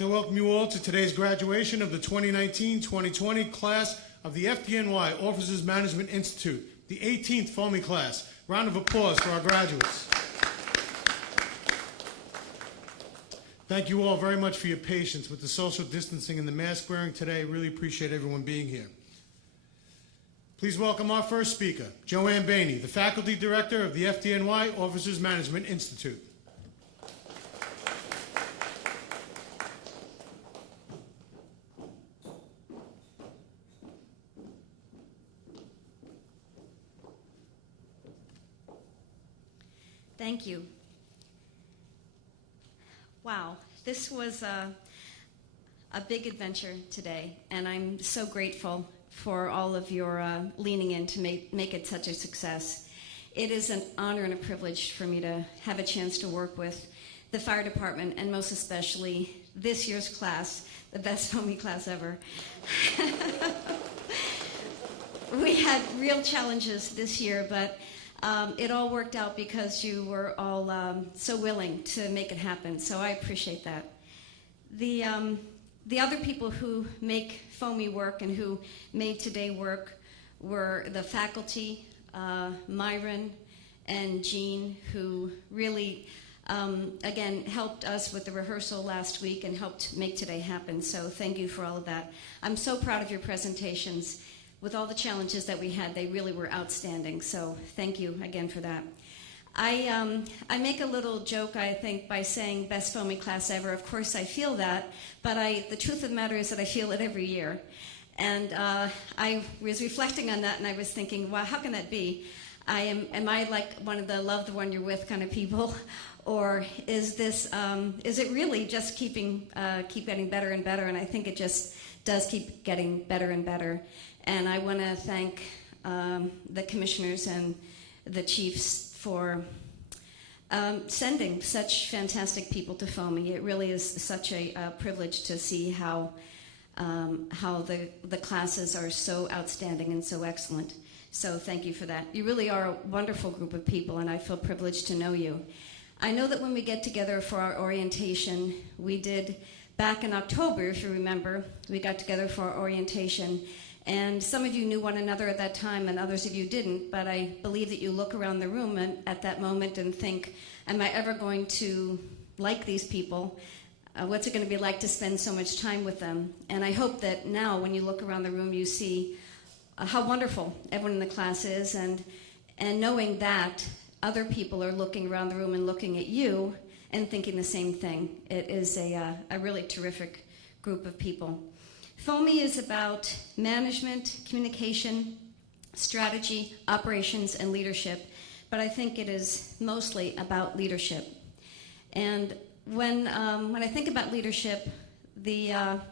I welcome you all to today's graduation of the 2019-2020 class of the FDNY Officers Management Institute, the 18th FOMI class. Round of applause for our graduates. Thank you all very much for your patience with the social distancing and the mask wearing today. Really appreciate everyone being here. Please welcome our first speaker, Joanne Bainey, the Faculty Director of the FDNY Officers Management Institute. Thank you. Wow, this was a big adventure today, and I'm so grateful for all of your leaning in to make it such a success. It is an honor and a privilege for me to have a chance to work with the fire department, and most especially this year's class, the best FOMI class ever. We had real challenges this year, but it all worked out because you were all so willing to make it happen, so I appreciate that. The other people who make FOMI work and who made today work were the faculty, Myron and Jean, who really, again, helped us with the rehearsal last week and helped make today happen, so thank you for all of that. I'm so proud of your presentations. With all the challenges that we had, they really were outstanding, so thank you again for that. I make a little joke, I think, by saying best FOMI class ever. Of course I feel that, but the truth of the matter is that I feel it every year. And I was reflecting on that, and I was thinking, wow, how can that be? Am I like one of the love the one you're with kind of people? Or is it really just keep getting better and better? And I think it just does keep getting better and better. And I want to thank the commissioners and the chiefs for sending such fantastic people to FOMI. It really is such a privilege to see how the classes are so outstanding and so excellent. So thank you for that. You really are a wonderful group of people, and I feel privileged to know you. I know that when we get together for our orientation, we did back in October, if you remember, we got together for our orientation. And some of you knew one another at that time, and others of you didn't, but I believe that you look around the room at that moment and think, am I ever going to like these people? What's it going to be like to spend so much time with them? And I hope that now, when you look around the room, you see how wonderful everyone in the class is, and knowing that other people are looking around the room and looking at you and thinking the same thing. It is a really terrific group of people. FOMI is about management, communication, strategy, operations, and leadership, but I think it is mostly about leadership. And when I think about leadership, the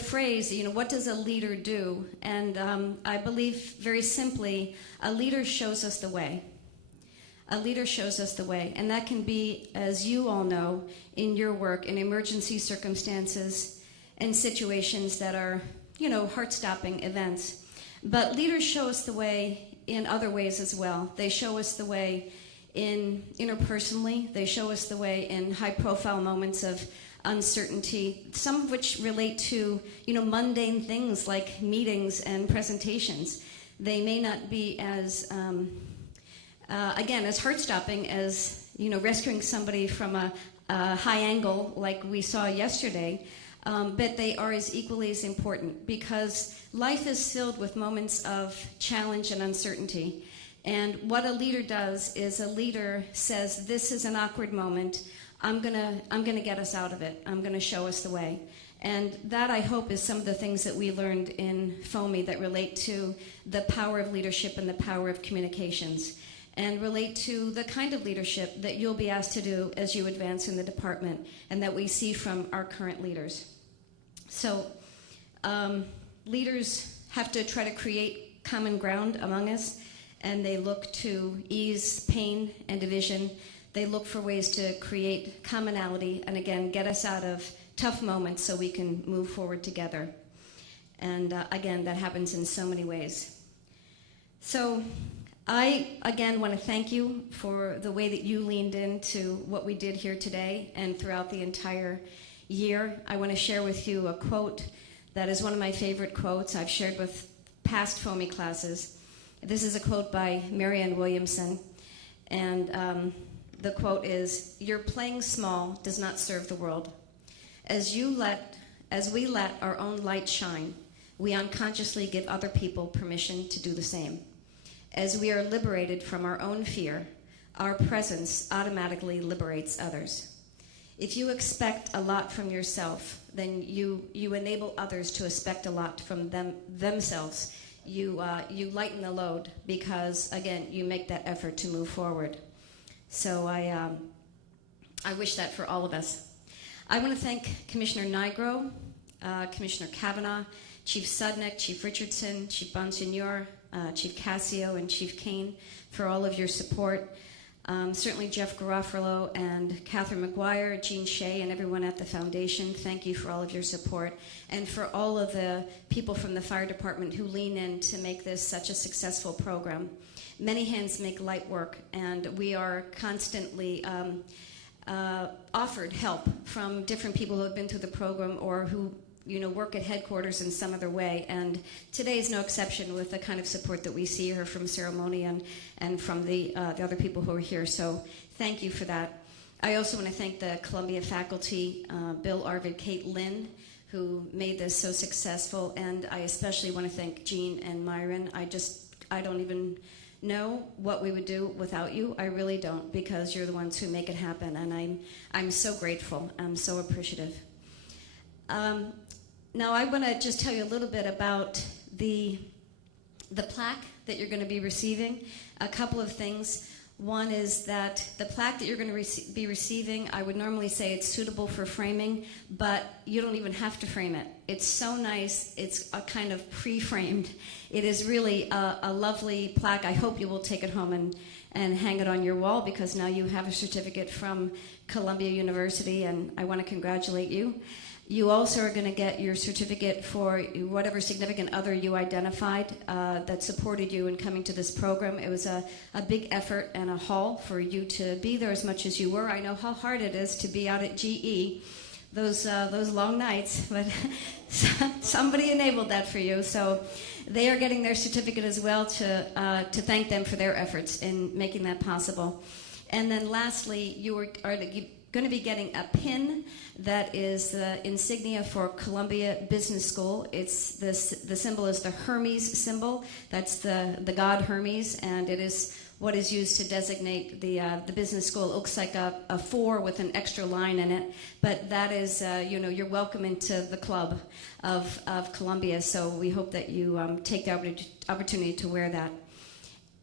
phrase, what does a leader do? And I believe very simply, a leader shows us the way. A leader shows us the way, and that can be, as you all know, in your work, in emergency circumstances, and situations that are, heart-stopping events. But leaders show us the way in other ways as well. They show us the way interpersonally. They show us the way in high-profile moments of uncertainty, some of which relate to, mundane things like meetings and presentations. They may not be as, as heart-stopping as, rescuing somebody from a high angle like we saw yesterday. But they are as equally as important, because life is filled with moments of challenge and uncertainty. And what a leader does is a leader says, this is an awkward moment. I'm gonna get us out of it. I'm gonna show us the way. And that, I hope, is some of the things that we learned in FOMI that relate to the power of leadership and the power of communications, and relate to the kind of leadership that you'll be asked to do as you advance in the department, and that we see from our current leaders. So leaders have to try to create common ground among us, and they look to ease pain and division. They look for ways to create commonality and, again, get us out of tough moments so we can move forward together. And again, that happens in so many ways. So I, again, want to thank you for the way that you leaned into what we did here today and throughout the entire year. I want to share with you a quote that is one of my favorite quotes I've shared with past FOMI classes. This is a quote by Marianne Williamson, and the quote is, "Your playing small does not serve the world. As we let our own light shine, we unconsciously give other people permission to do the same. As we are liberated from our own fear, our presence automatically liberates others. If you expect a lot from yourself, then you enable others to expect a lot from themselves. You lighten the load because, again, you make that effort to move forward." So I wish that for all of us. I want to thank Commissioner Nigro, Commissioner Kavanaugh, Chief Sudnick, Chief Richardson, Chief Bonsignor, Chief Cassio, and Chief Kane for all of your support. Certainly Jeff Garofalo and Catherine McGuire, Jean Shea, and everyone at the foundation, thank you for all of your support. And for all of the people from the fire department who lean in to make this such a successful program. Many hands make light work, and we are constantly offered help from different people who have been through the program or who work at headquarters in some other way. And today is no exception with the kind of support that we see here from ceremony and from the other people who are here. So thank you for that. I also want to thank the Columbia faculty, Bill, Arvid, Kate, Lynn, who made this so successful. And I especially want to thank Jean and Myron. I don't even know what we would do without you. I really don't, because you're the ones who make it happen. And I'm so grateful. I'm so appreciative. Now I want to just tell you a little bit about the plaque that you're going to be receiving. A couple of things. One is that the plaque that you're going to be receiving, I would normally say it's suitable for framing, but you don't even have to frame it. It's so nice. It's a kind of pre-framed. It is really a lovely plaque. I hope you will take it home and hang it on your wall, because now you have a certificate from Columbia University, and I want to congratulate you. You also are going to get your certificate for whatever significant other you identified that supported you in coming to this program. It was a big effort and a haul for you to be there as much as you were. I know how hard it is to be out at GE, those long nights, but somebody enabled that for you. So they are getting their certificate as well to thank them for their efforts in making that possible. And then lastly, you are going to be getting a pin that is the insignia for Columbia Business School. It's the symbol is the Hermes symbol. That's the god Hermes, and it is what is used to designate the business school. It looks like a 4 with an extra line in it, but that is you're welcome into the club of Columbia. So we hope that you take the opportunity to wear that.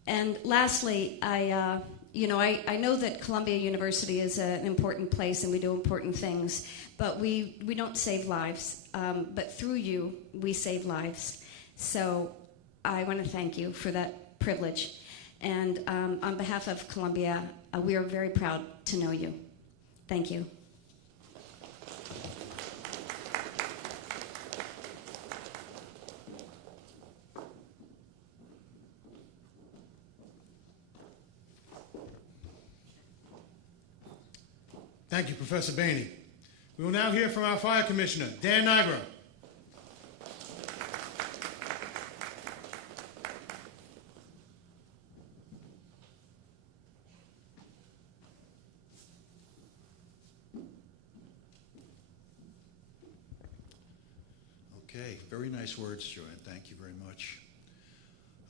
And lastly, I know that Columbia University is an important place and we do important things, but we don't save lives. But through you, we save lives. So I want to thank you for that privilege. And on behalf of Columbia, we are very proud to know you. Thank you. Thank you, Professor Boehne. We will now hear from our Fire Commissioner, Dan Nigro. Okay, very nice words, Joanne. Thank you very much.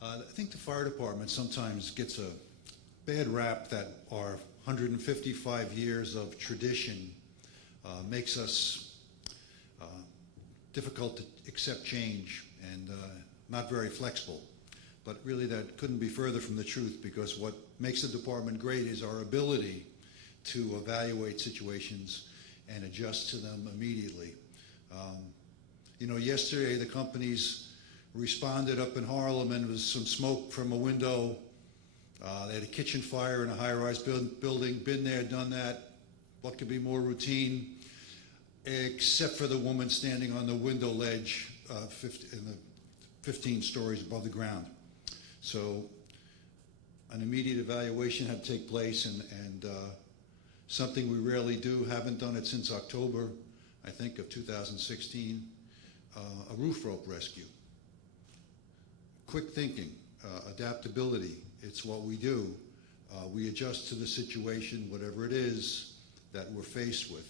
I think the fire department sometimes gets a bad rap that our 155 years of tradition makes us difficult to accept change and not very flexible. But really that couldn't be further from the truth, because what makes the department great is our ability to evaluate situations and adjust to them immediately. Yesterday the companies responded up in Harlem, and there was some smoke from a window. They had a kitchen fire in a high-rise building. Been there, done that. What could be more routine, except for the woman standing on the window ledge in the 15 stories above the ground. So an immediate evaluation had to take place, and something we rarely do, haven't done it since October, I think, of 2016, a roof rope rescue. Quick thinking, adaptability, it's what we do. We adjust to the situation, whatever it is that we're faced with.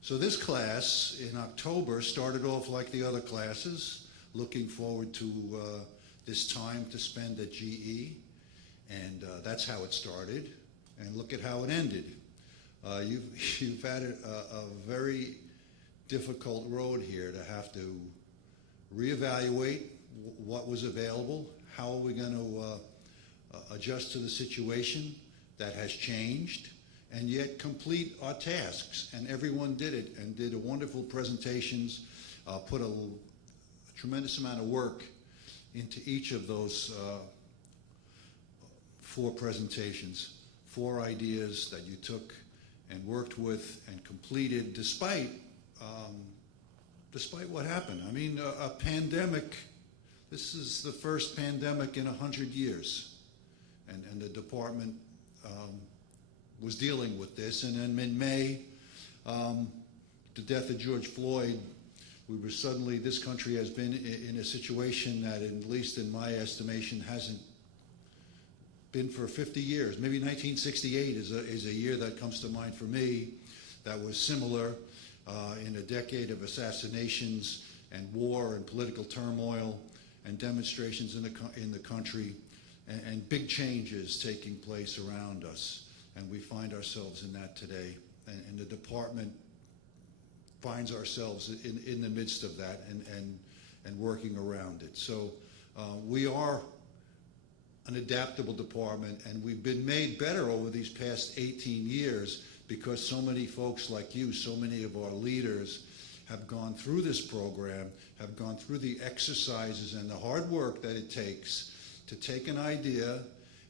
So this class in October started off like the other classes, looking forward to this time to spend at GE, and that's how it started, and look at how it ended. You've had a very difficult road here to have to reevaluate what was available, how are we going to adjust to the situation that has changed, and yet complete our tasks. And everyone did it, and did wonderful presentations, put a tremendous amount of work into each of those 4 presentations, 4 ideas that you took and worked with and completed despite what happened. I mean, a pandemic, this is the first pandemic in 100 years, and the department was dealing with this. And then in May, the death of George Floyd, we were suddenly, this country has been in a situation that, at least in my estimation, hasn't been for 50 years. Maybe 1968 is a year that comes to mind for me that was similar, in a decade of assassinations and war and political turmoil and demonstrations in the country, and big changes taking place around us. And we find ourselves in that today. And the department finds ourselves in the midst of that and working around it. So we are an adaptable department, and we've been made better over these past 18 years because so many folks like you, so many of our leaders have gone through this program, have gone through the exercises and the hard work that it takes to take an idea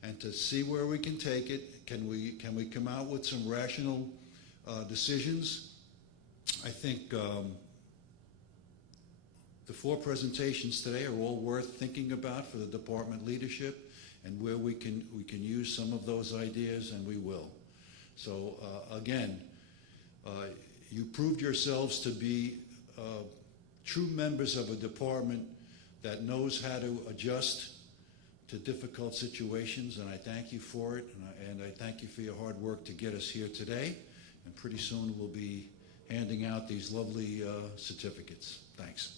and to see where we can take it. Can we come out with some rational decisions? I think the 4 presentations today are all worth thinking about for the department leadership, and where we can use some of those ideas, and we will. So again, you proved yourselves to be true members of a department that knows how to adjust to difficult situations, and I thank you for it, and I thank you for your hard work to get us here today. And pretty soon we'll be handing out these lovely certificates. Thanks.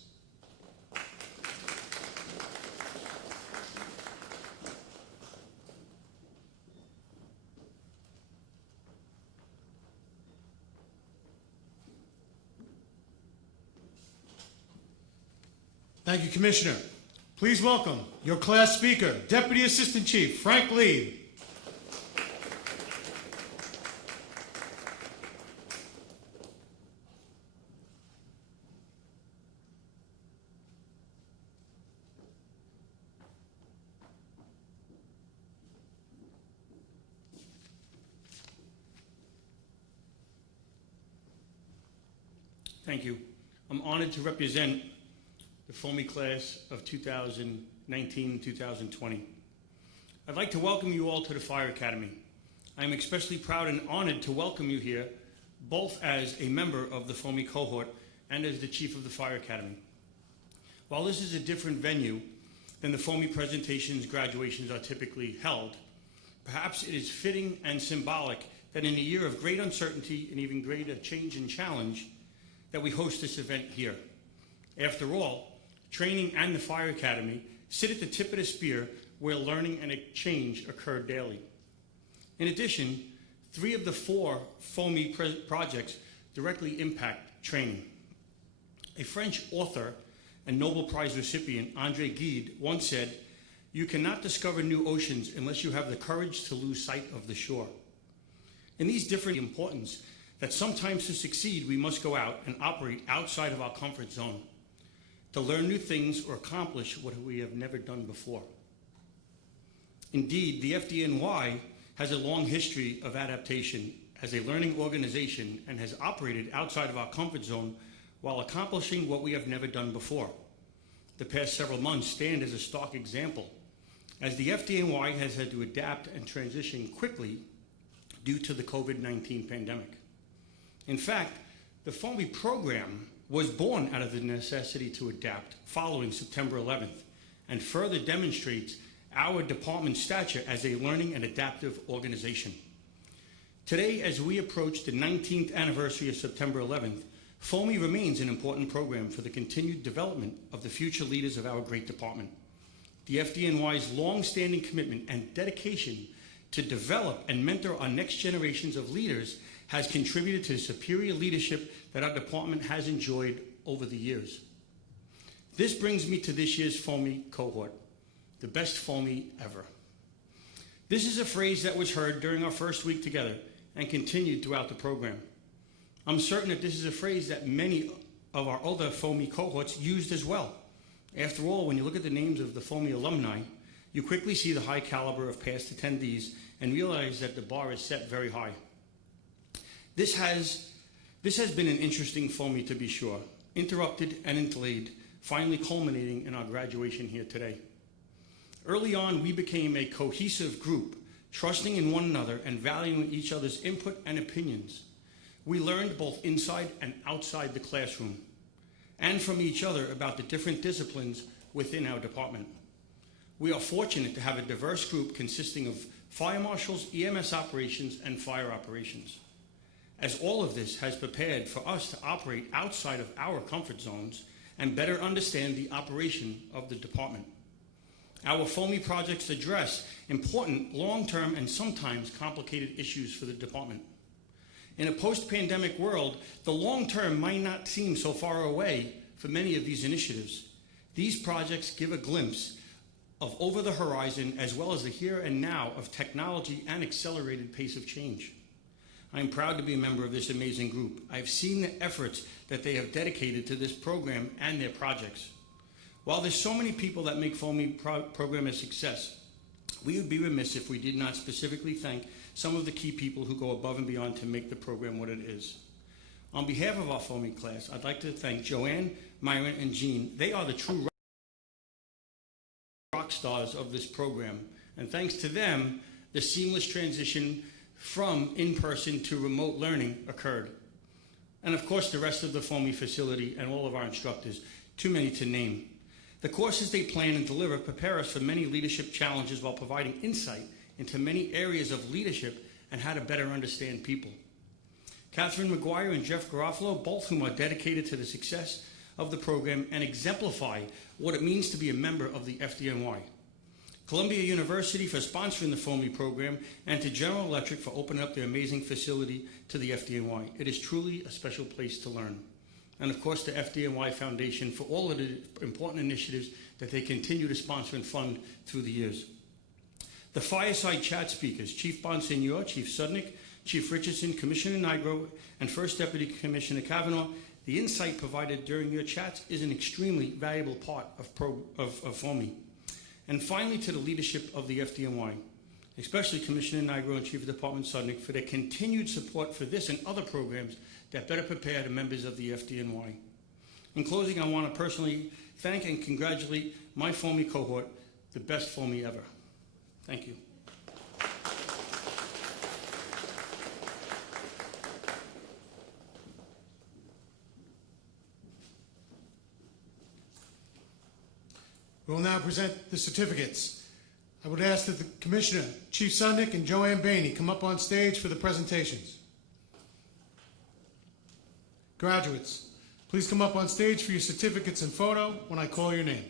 Thank you, Commissioner. Please welcome your class speaker, Deputy Assistant Chief Frank Lee. Thank you. I'm honored to represent the FOMI class of 2019-2020. I'd like to welcome you all to the Fire Academy. I am especially proud and honored to welcome you here, both as a member of the FOMI cohort and as the Chief of the Fire Academy. While this is a different venue than the FOMI presentations graduations are typically held, perhaps it is fitting and symbolic that in a year of great uncertainty and even greater change and challenge, that we host this event here. After all, training and the Fire Academy sit at the tip of the spear where learning and change occur daily. In addition, 3 of the 4 FOMI projects directly impact training. A French author and Nobel Prize recipient, André Gide, once said, "You cannot discover new oceans unless you have the courage to lose sight of the shore." In these different importance, that sometimes to succeed, we must go out and operate outside of our comfort zone to learn new things or accomplish what we have never done before. Indeed, the FDNY has a long history of adaptation as a learning organization and has operated outside of our comfort zone while accomplishing what we have never done before. The past several months stand as a stark example. as the FDNY has had to adapt and transition quickly due to the COVID-19 pandemic. In fact, the FOMI program was born out of the necessity to adapt following September 11th and further demonstrates our department's stature as a learning and adaptive organization. Today, as we approach the 19th anniversary of September 11th, FOMI remains an important program for the continued development of the future leaders of our great department. The FDNY's long-standing commitment and dedication to develop and mentor our next generations of leaders has contributed to the superior leadership that our department has enjoyed over the years. This brings me to this year's FOMI cohort, the best FOMI ever. This is a phrase that was heard during our first week together and continued throughout the program. I'm certain that this is a phrase that many of our other FOMI cohorts used as well. After all, when you look at the names of the FOMI alumni, you quickly see the high caliber of past attendees and realize that the bar is set very high. This has been an interesting FOMI, to be sure, interrupted and delayed, finally culminating in our graduation here today. Early on, we became a cohesive group, trusting in one another and valuing each other's input and opinions. We learned both inside and outside the classroom, and from each other about the different disciplines within our department. We are fortunate to have a diverse group consisting of fire marshals, EMS operations, and fire operations. As all of this has prepared for us to operate outside of our comfort zones and better understand the operation of the department. Our FOMI projects address important long-term and sometimes complicated issues for the department. In a post-pandemic world, the long term might not seem so far away for many of these initiatives. These projects give a glimpse of over the horizon as well as the here and now of technology and accelerated pace of change. I am proud to be a member of this amazing group. I've seen the efforts that they have dedicated to this program and their projects. While there's so many people that make FOMI program a success, we would be remiss if we did not specifically thank some of the key people who go above and beyond to make the program what it is. On behalf of our FOMI class, I'd like to thank Joanne, Myron, and Jean. They are the true rock stars of this program, and thanks to them, the seamless transition from in-person to remote learning occurred. And of course, the rest of the FOMI facility and all of our instructors, too many to name. The courses they plan and deliver prepare us for many leadership challenges while providing insight into many areas of leadership and how to better understand people. Catherine McGuire and Jeff Garofalo, both whom are dedicated to the success of the program and exemplify what it means to be a member of the FDNY. Columbia University for sponsoring the FOMI program, and to General Electric for opening up their amazing facility to the FDNY. It is truly a special place to learn. And of course, the FDNY Foundation for all of the important initiatives that they continue to sponsor and fund through the years. The fireside chat speakers, Chief Bonsignor, Chief Sudnick, Chief Richardson, Commissioner Nigro, and First Deputy Commissioner Kavanaugh, the insight provided during your chats is an extremely valuable part of FOMI. And finally, to the leadership of the FDNY, especially Commissioner Nigro and Chief of Department Sudnick, for their continued support for this and other programs that better prepare the members of the FDNY. In closing, I want to personally thank and congratulate my FOMI cohort, the best FOMI ever. Thank you. We will now present the certificates. I would ask that the Commissioner, Chief Sudnick, and Joanne Bainey come up on stage for the presentations. Graduates, please come up on stage for your certificates and photo when I call your name.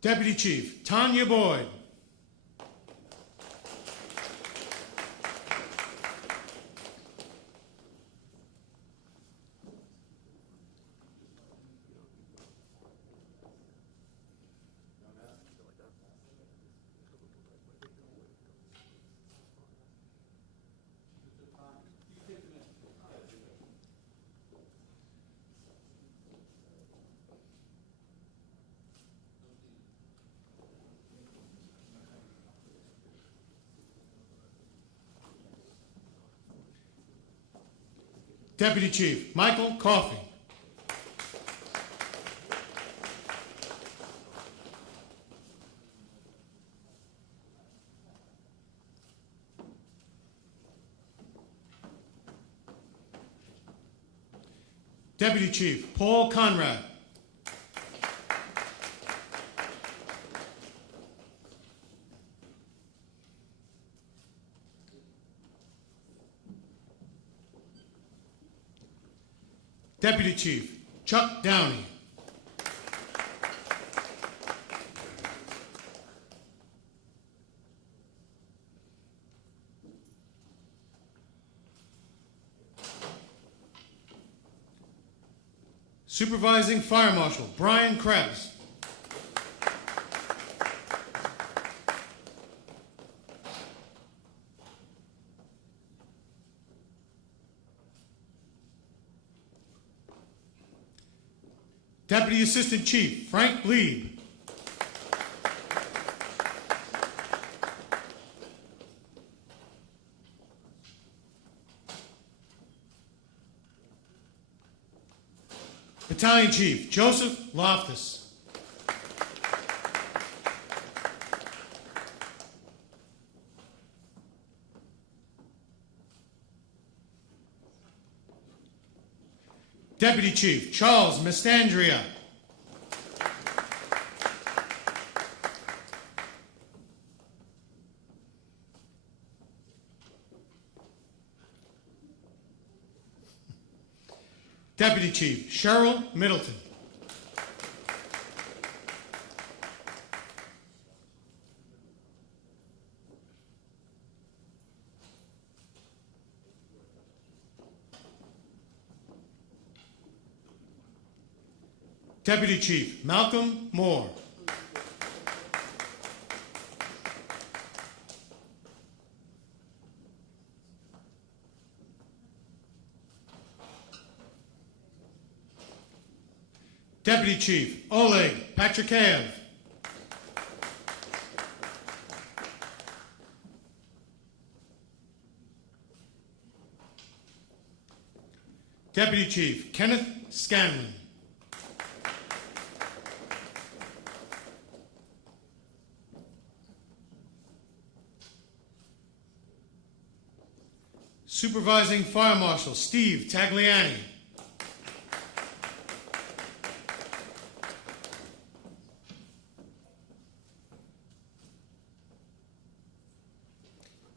Deputy Chief Tanya Boyd. Deputy Chief Michael Coffey. Deputy Chief Paul Conrad. Deputy Chief Chuck Downey. Supervising Fire Marshal Brian Krebs. Deputy Assistant Chief Frank Lieb. Battalion Chief Joseph Loftus. Deputy Chief Charles Mastandria. Deputy Chief Cheryl Middleton. Deputy Chief Malcolm Moore. Deputy Chief Oleg Patrikayev. Deputy Chief Kenneth Scanlon. Supervising Fire Marshal Steve Tagliani.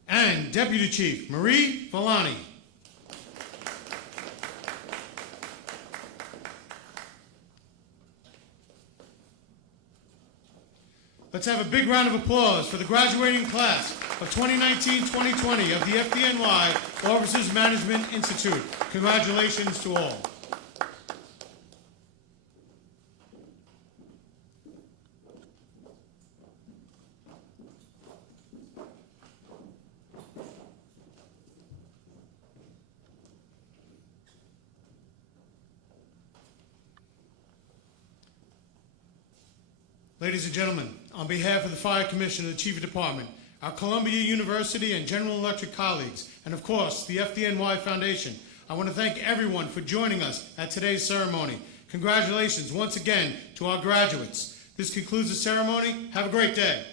And Deputy Chief Marie Villani. Let's have a big round of applause for the graduating class of 2019-2020 of the FDNY Officers Management Institute. Congratulations to all. Ladies and gentlemen, on behalf of the Fire Commission and the Chief of Department, our Columbia University and General Electric colleagues, and of course, the FDNY Foundation, I want to thank everyone for joining us at today's ceremony. Congratulations once again to our graduates. This concludes the ceremony. Have a great day.